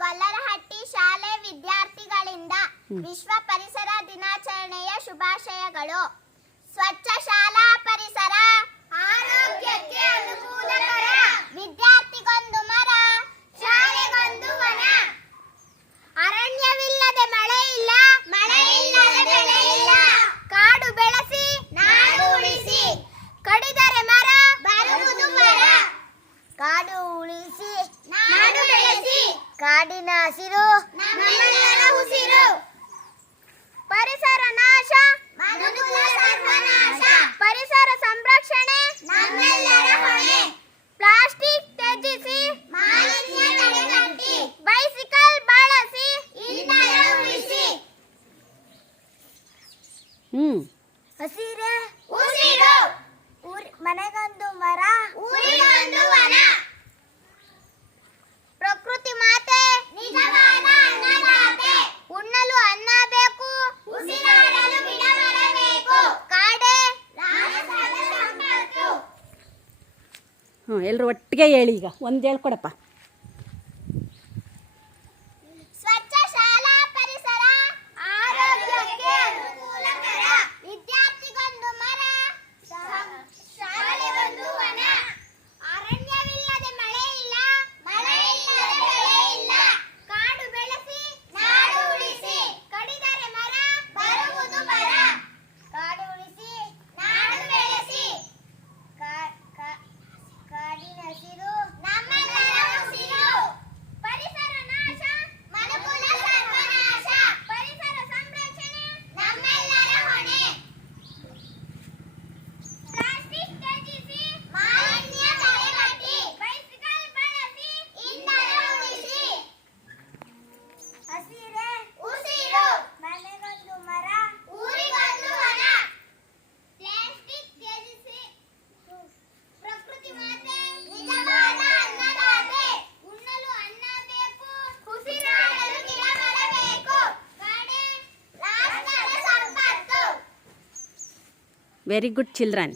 ಗೊಲ್ಲರಹಟ್ಟಿ ಶಾಲೆ ವಿದ್ಯಾರ್ಥಿಗಳಿಂದ ವಿಶ್ವ ಪರಿಸರ ದಿನಾಚರಣೆಯ ಶುಭಾಶಯಗಳು. ಸ್ವಚ್ಛ ಶಾಲಾ ಪರಿಸರ ಆರೋಗ್ಯಕ್ಕೆ ಅನುಕೂಲಕರ. ವಿದ್ಯಾರ್ಥಿಗೊಂದು ಮರ, ಶಾಲೆಗೊಂದು ವನ. ಅರಣ್ಯವಿಲ್ಲದೆ ಮಳೆ ಇಲ್ಲ, ಮಳೆ ಇಲ್ಲದೆ ಬೆಳೆ ಇಲ್ಲ. ಕಾಡು ಬೆಳೆಸಿ ನಾಡು ಉಳಿಸಿ, ಕಡಿದರೆ ಮರ ಬರುವುದು ಮರ. ಕಾಡು ಉಳಿಸಿ ನಾಡು ಬೆಳೆಸಿ, ಕಾಡಿನ ಹಸಿರು ನಮ್ಮೆಲ್ಲರ ಉಸಿರು. ಪರಿಸರ ನಾಶ ಮನುಕುಲ ಸರ್ವನಾಶ. ಪರಿಸರ ಸಂರಕ್ಷಣೆ ನಮ್ಮೆಲ್ಲರ ಹೊಣೆ. ಪ್ಲಾಸ್ಟಿಕ್ ತ್ಯಜಿಸಿ ಮಾಲಿನ್ಯ ತಡೆಗಟ್ಟಿ, ಬೈಸಿಕಲ್ ಬಳಸಿ ಇಂಧನ ಉಳಿಸಿ. ಹಸಿರೇ ಉಸಿರು. ಮನೆಗೊಂದು ಮರ, ಊರಿಗೊಂದು ವನ. ಪ್ರಕೃತಿ ಮಾತೆ ನಿಜವಾದ ಅನ್ನದಾತೆ. ಉಣ್ಣಲು ಅನ್ನ ಬೇಕು, ಉಸಿರಾಡಲು ಗಿಡ ಮರ ಬೇಕು. ಕಾಡೆ ರಾಷ್ಟ್ರದ ಸಂಪತ್ತು. ಎಲ್ಲರೂ ಒಟ್ಟಿಗೆ ಹೇಳಿ. ಈಗ ಒಂದು ಹೇಳ್ಕೊಡಪ್ಪ. ಸ್ವಚ್ಛ ಶಾಲಾ ಪರಿಸರ ಆರೋಗ್ಯಕ್ಕೆ ಅನುಕೂಲಕರ. ವಿದ್ಯಾರ್ಥಿಗೊಂದು ಮರ, ಶಾಲೆಗೊಂದು ವನ. ಅರಣ್ಯವಿಲ್ಲದೆ ಮಳೆ ಇಲ್ಲ, ಮಳೆ ಇಲ್ಲದೆ ಬೆಳೆ ಇಲ್ಲ. ಕಾಡು ಬೆಳೆಸಿ ನಾಡು ಉಳಿಸಿ, ಕಡಿದರೆ ಮರ ಬರುವುದು ಬರ. ಕಾಡು ಉಳಿಸಿ ನಾಡು ಬೆಳೆಸಿ, ಕಾಡಿನ ಹಸಿರು ನಮ್ಮೆಲ್ಲರ ಉಸಿರು. ಪರಿಸರ ನಾಶ ಮನುಕುಲ ಸರ್ವನಾಶ. ಪರಿಸರ ಸಂರಕ್ಷಣೆ ನಮ್ಮೆಲ್ಲರ ಹೊಣೆ. ಪ್ಲಾಸ್ಟಿಕ್ ತ್ಯಜಿಸಿ ಮಾಲಿನ್ಯ ತಡೆಗಟ್ಟಿ, ಬೈಸಿಕಲ್ ಬಳಸಿ ಇಂಧನ ಉಳಿಸಿ. ಹಸಿರೇ ಉಸಿರು. ಮನೆಗೊಂದು ಮರ, ಊರಿಗೊಂದು ವನ. ಪ್ಲಾಸ್ಟಿಕ್ ತ್ಯಜಿಸಿ, ಪ್ರಕೃತಿ ಮಾತೆ ನಿಜವಾದ ಅನ್ನದಾತೆ. ಉಣ್ಣಲು ಅನ್ನ ಬೇಕು, ಉಸಿರಾಡಲು ಗಿಡ ಮರ ಬೇಕು. ಕಾಡೆ ರಾಷ್ಟ್ರದ ಸಂಪತ್ತು. Very good children.